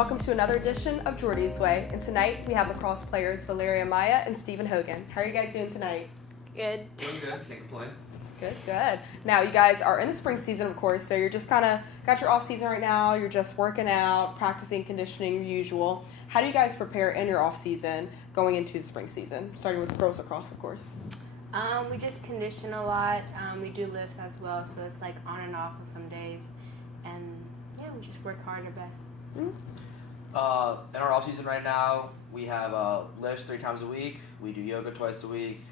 welcome to another edition of Jordy's Way. And tonight we have lacrosse players Valeria, Amaya, and Stephen Hogan. How are you guys doing tonight? Good. Doing good, can't complain. Good. Now you guys are in the spring season, of course, so you're just kind of got your off season right now. You're just working out, practicing conditioning, your usual. How do you guys prepare in your off season going into the spring season? Starting with girls lacrosse, of course. We just condition a lot. We do lifts as well, so it's like on and off on some days. And yeah, we just work hard our best. In our off season right now, we have lifts 3 times a week. We do yoga twice a week,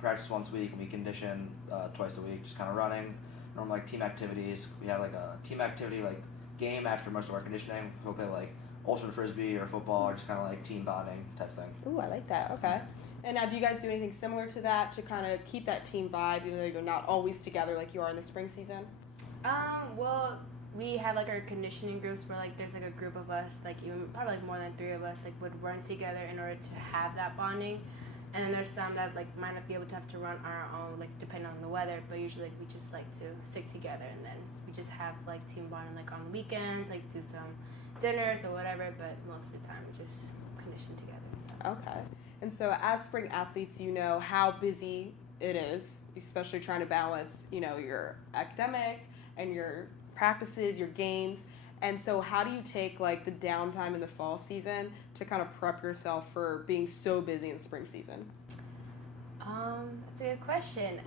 practice once a week, and we condition twice a week, just kind of running. Normal team activities. We have a team activity game after most of our conditioning. We'll play ultimate frisbee or football, or just kind of team bonding type thing. Ooh, I like that. Okay. And now, do you guys do anything similar to that to kind of keep that team vibe, even though you're not always together like you are in the spring season? Well, we have our conditioning groups where there's a group of us, even probably more than 3 of us, would run together in order to have that bonding. And then there's some that might not be able to have to run on our own, depending on the weather. But usually we just like to stick together, and then we just have team bonding on weekends, do some dinners or whatever. But most of the time we just condition together. So. Okay. And so as spring athletes, you know how busy it is, especially trying to balance, your academics and your practices, your games. And so how do you take the downtime in the fall season to kind of prep yourself for being so busy in the spring season? That's a good question.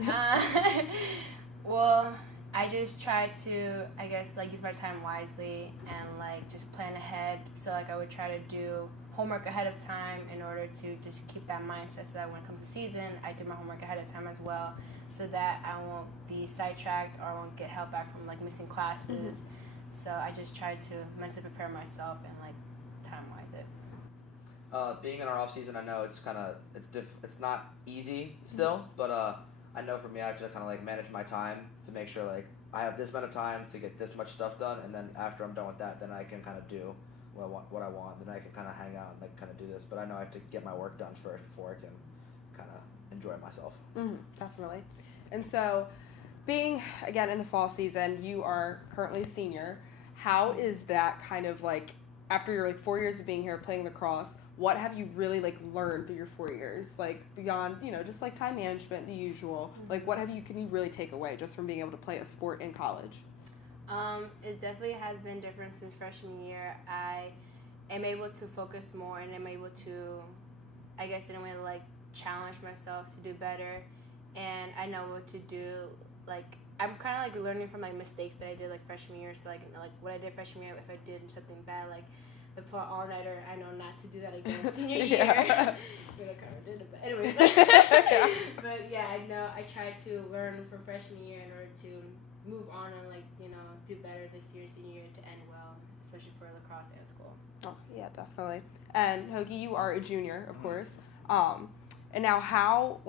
Well, I just try to, use my time wisely and just plan ahead. So I would try to do homework ahead of time in order to just keep that mindset so that when it comes to season, I do my homework ahead of time as well, so that I won't be sidetracked or I won't get held back from missing classes. Mm-hmm. So I just try to mentally prepare myself and time-wise it. Being in our off season, I know it's not easy still, but I know for me I have to kind of manage my time to make sure I have this amount of time to get this much stuff done, and then after I'm done with that, then I can kind of do what I want. Then I can kind of hang out and kind of do this. But I know I have to get my work done first before I can kind of enjoy myself. Mm-hmm, definitely. And so, being again in the fall season, you are currently a senior. How is that kind of after your 4 years of being here playing lacrosse? What have you really learned through your 4 years, beyond just time management, the usual? Mm-hmm. What can you really take away just from being able to play a sport in college? It definitely has been different since freshman year. I am able to focus more and I'm able to, in a way, challenge myself to do better. And I know what to do. I'm kind of learning from mistakes that I did freshman year. So what I did freshman year, if I did something bad, before all-nighter, I know not to do that again senior year. I kind of did it, but anyway. But yeah, I know I try to learn from freshman year in order to move on and do better this year, senior year, to end well, especially for lacrosse and school. Oh yeah, definitely. And Hoagie, you are a junior, of course. And now how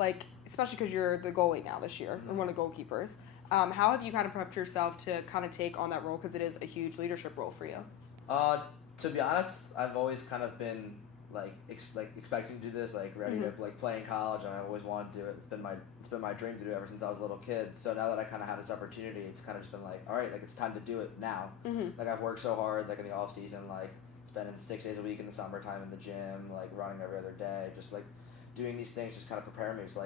especially because you're the goalie now this year, or one of the goalkeepers. How have you kind of prepped yourself to kind of take on that role, because it is a huge leadership role for you? To be honest, I've always kind of been expecting to do this, ready to play in college, and I always wanted to do it. It's been my dream to do it ever since I was a little kid. So now that I kind of have this opportunity, it's kind of just been all right, it's time to do it now. Mm-hmm. I've worked so hard, in the off season, spending 6 days a week in the summertime in the gym, running every other day, just doing these things, just kind of prepare me. It's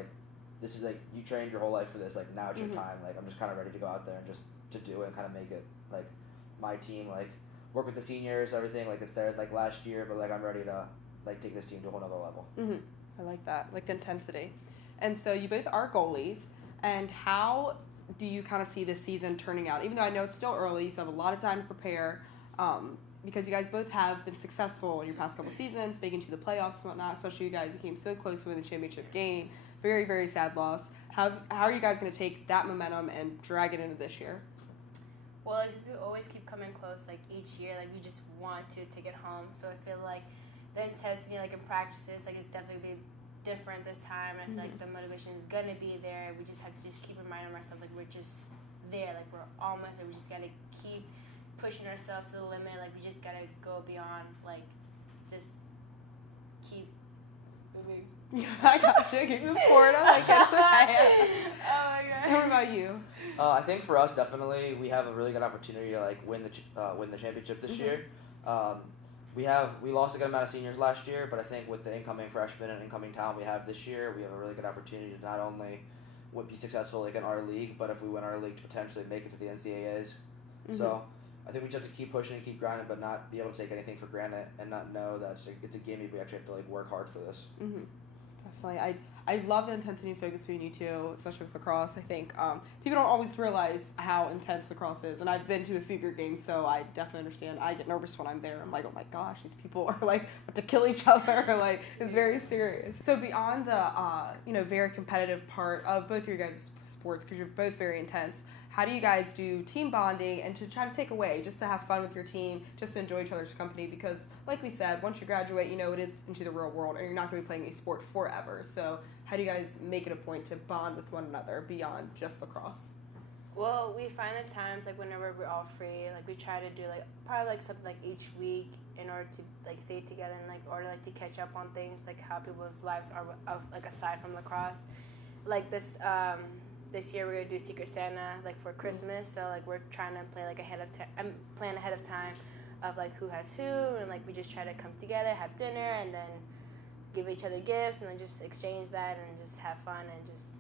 this is you trained your whole life for this. Now it's your time. I'm just kind of ready to go out there and just to do it and kind of make it my team. Work with the seniors, everything. It's there last year, but I'm ready to take this team to a whole nother level. Mm-hmm. I like that, the intensity. And so you both are goalies. And how do you kind of see this season turning out? Even though I know it's still early, you still have a lot of time to prepare. Because you guys both have been successful in your past couple seasons, making to the playoffs and whatnot. Especially you guys came so close to winning the championship game. Very, very sad loss. How are you guys going to take that momentum and drag it into this year? Well, we always keep coming close, each year. We just want to take it home. So I feel the intensity, in practices, it's definitely be different this time. And I feel the motivation is going to be there. We just have to just keep reminding ourselves, we're just there. We're almost there. We just got to keep pushing ourselves to the limit. We just got to go beyond, just keep moving. I got you. Keep moving forward. I like it. Oh, my God. What about you? I think for us, definitely, we have a really good opportunity to win the championship this year. we lost a good amount of seniors last year, but I think with the incoming freshmen and incoming talent we have this year, we have a really good opportunity to not only be successful like in our league, but if we win our league, to potentially make it to the NCAAs. Mm-hmm. So I think we just have to keep pushing and keep grinding, but not be able to take anything for granted and not know that it's a gimme. We actually have to like work hard for this. Mm-hmm. Definitely. I love the intensity and focus between you two, especially with lacrosse. I think people don't always realize how intense lacrosse is, and I've been to a few of your games, so I definitely understand. I get nervous when I'm there. I'm like, oh my gosh, these people are like about to kill each other. Like, it's very serious. So beyond the very competitive part of both of your guys' sports, because you're both very intense, how do you guys do team bonding and to try to take away, just to have fun with your team, just to enjoy each other's company? Because, like we said, once you graduate, it is into the real world, and you're not going to be playing a sport forever. So how do you guys make it a point to bond with one another beyond just lacrosse? Well, we find the times, like, whenever we're all free, like, we try to do, like, probably, like, something, like, each week in order to, like, stay together and, like, order, like, to catch up on things, like, how people's lives are, like, aside from lacrosse. Like, this year we're going to do Secret Santa, like, for Christmas, so, like, we're trying to play, like, plan ahead of time of, like, who has who, and, like, we just try to come together, have dinner, and then give each other gifts, and then just exchange that, and just have fun, and just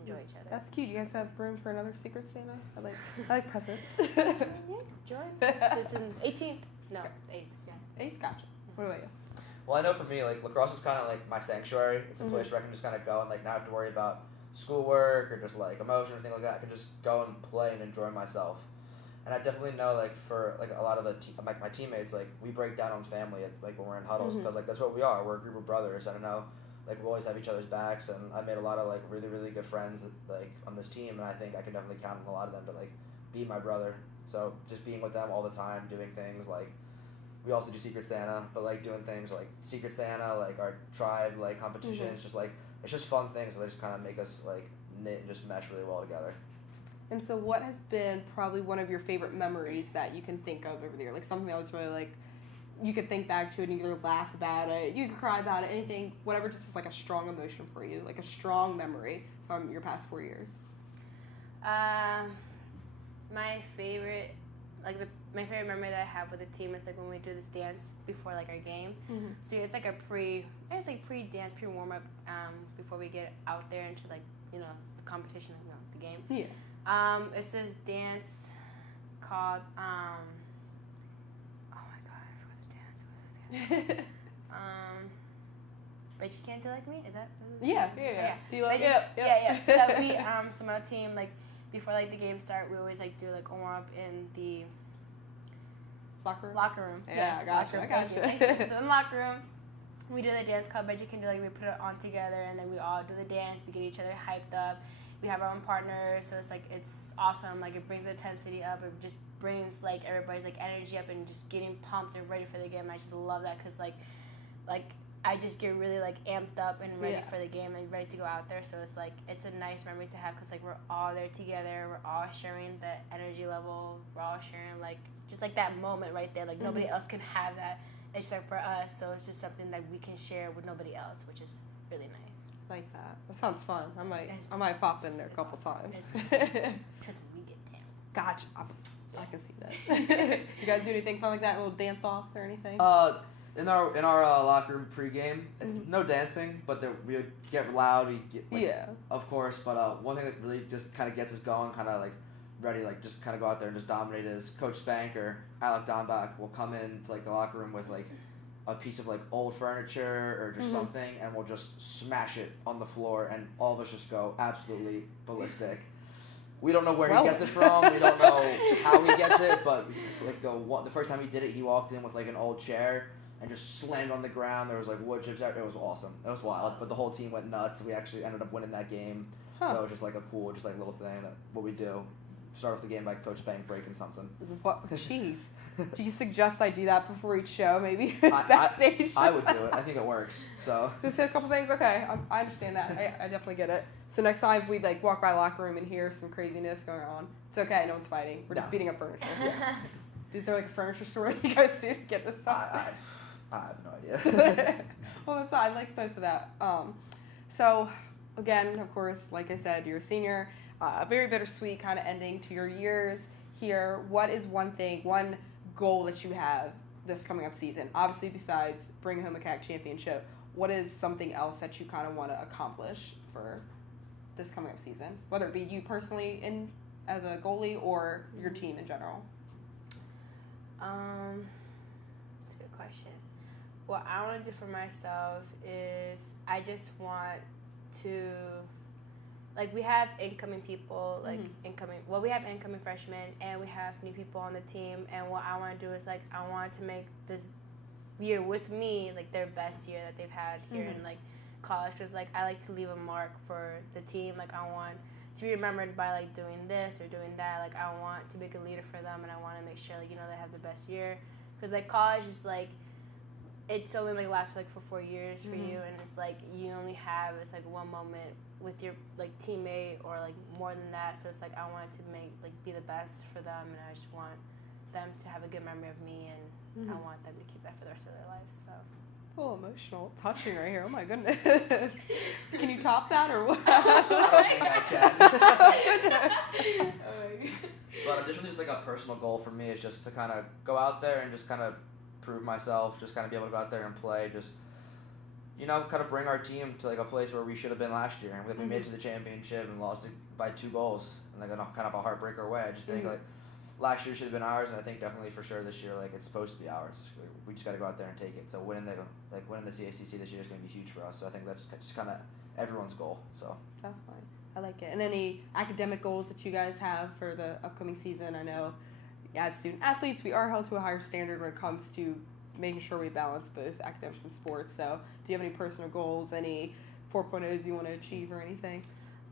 enjoy each other. That's cute. You guys have room for another Secret Santa? I like presents. Yeah, joy. It's in 18th. No, 8th. Yeah. 8th? Gotcha. What about you? Well, I know for me, like, lacrosse is kind of like my sanctuary. It's a place where I can just kind of go and like not have to worry about schoolwork or just like emotion or anything like that. I can just go and play and enjoy myself. And I definitely know, like, for like a lot of my teammates, like, we break down on family like when we're in huddles, because like that's what we are. We're a group of brothers. And I know, like, we always have each other's backs, and I made a lot of like really, really good friends like on this team, and I think I can definitely count on a lot of them to like be my brother. So just being with them all the time, doing things like, we also do Secret Santa, but like doing things like Secret Santa, like our tribe like competitions, just like it's just fun things. So they just kind of make us like knit and just mesh really well together. And so what has been probably one of your favorite memories that you can think of over the year? Like something that was really like, you could think back to it and either laugh about it, you could cry about it, anything, whatever just is like a strong emotion for you, like a strong memory from your past 4 years. My favorite memory that I have with the team is like when we do this dance before like our game. So it's like pre-dance, pre-warm-up before we get out there into like, the competition, the game. Yeah. It's this dance called, oh my god, I forgot the dance. What was the dance? But You Can't Do Like Me? Is that? Yeah. Do you like it? Yeah. So we, so my team, like, before like the game start, we always like do like a warm up in the locker room. Yeah, I gotcha. So in the locker room, we do the dance called Bet You Can Do Like Me. We put it on together, and then we all do the dance. We get each other hyped up. We have our own partners, so it's like it's awesome. Like it brings the intensity up. It just brings like everybody's like energy up and just getting pumped and ready for the game. I just love that because like I just get really like amped up and ready for the game and ready to go out there. So it's like it's a nice memory to have because like we're all there together. We're all sharing the energy level. We're all sharing like just like that moment right there. Like nobody else can have that except for us. So it's just something that we can share with nobody else, which is really nice. Like that. That sounds fun. I might pop in there a couple times. Trust me, we get down. Gotcha. I can see that. You guys do anything fun like that? A little dance off or anything? In our locker room pregame, it's no dancing, but we get loud. We get of course. But one thing that really just kind of gets us going, kind of like ready, like just kind of go out there and just dominate is Coach Spank or Alec Donbach will come into like the locker room with like a piece of like old furniture or just something, and we'll just smash it on the floor, and all of us just go absolutely ballistic. We don't know where he gets it from. We don't know how he gets it, but like the first time he did it, he walked in with like an old chair and just slammed on the ground. There was like wood chips out. It was awesome. It was wild, but the whole team went nuts. We actually ended up winning that game. So it was just like a cool, just like little thing that what we do. Start off the game by Coach Spank breaking something. What? Jeez. Do you suggest I do that before each show, maybe backstage? I would do it. I think it works. So just hit a couple things. Okay, I understand that. I definitely get it. So next time if we like walk by a locker room and hear some craziness going on, it's okay. No one's fighting. We're just beating up furniture. Is there like a furniture store that you guys do to get this stuff? I have no idea. Well, that's I like both of that. So again, of course, like I said, you're a senior. A very bittersweet kind of ending to your years here. What is one goal that you have this coming up season? Obviously, besides bringing home a CAC championship, what is something else that you kind of want to accomplish for this coming up season? Whether it be you personally as a goalie or your team in general. That's a good question. What I want to do for myself is I just want to, like, we have incoming people, like we have incoming freshmen and we have new people on the team, and what I want to do is, like, I want to make this year with me, like, their best year that they've had here in, like, college, because, like, I like to leave a mark for the team. Like, I want to be remembered by, like, doing this or doing that. Like, I want to be a leader for them, and I want to make sure, like, you know, they have the best year, because, like, college is, like, it's only, like, lasts, like, for 4 years for you, and it's, like, you only have, it's, like, one moment with your, like, teammate or, like, more than that. So it's, like, I want to be the best for them, and I just want them to have a good memory of me, and I want them to keep that for the rest of their lives, so. A little emotional, touching right here. Oh my goodness. Can you top that or what? I can. But additionally, just like a personal goal for me is just to kind of go out there and just kind of prove myself, just kind of be able to go out there and play, just, you know, kind of bring our team to, like, a place where we should have been last year. And we made it to the championship and lost it by 2 goals in, like, kind of a heartbreaker way. I just think, like, last year should have been ours, and I think definitely for sure this year, like, it's supposed to be ours. We just got to go out there and take it. So winning the CACC this year is going to be huge for us. So I think that's just kind of everyone's goal. So definitely, I like it. And any academic goals that you guys have for the upcoming season? I know as student athletes, we are held to a higher standard when it comes to making sure we balance both academics and sports. So do you have any personal goals, any 4.0s you want to achieve or anything?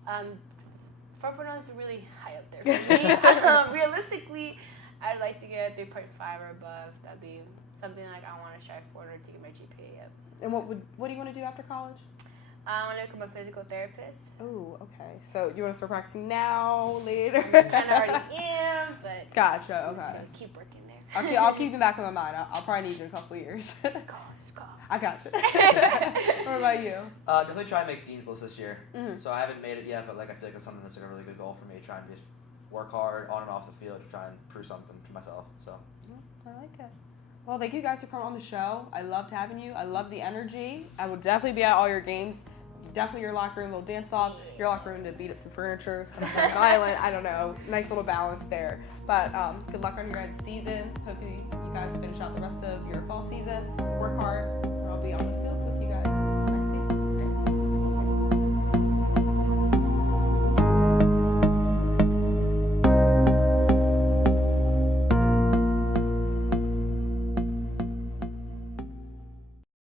4.0 is really high up there for me. Realistically, I'd like to get a 3.5 or above. That'd be something, like, I want to strive for in order to get my GPA up. And what do you want to do after college? I want to become a physical therapist. Oh, okay. So you want to start practicing now, later? I kind of already am, but gotcha. Okay. So keep working there. Okay, I'll keep them back in my mind. I'll probably need you in a couple of years. Just call. I gotcha. What about you? Definitely try and make Dean's List this year. So I haven't made it yet, but, like, I feel like it's something that's, like, a really good goal for me. Try and just work hard on and off the field to try and prove something to myself. So I like it. Well, thank you guys for coming on the show. I loved having you. I love the energy. I will definitely be at all your games. Definitely your locker room, little dance off. Your locker room to beat up some furniture, some violent. I don't know. Nice little balance there. But good luck on your guys' seasons. Hopefully you guys finish out the rest of your fall season. Work hard. Or I'll be on the field.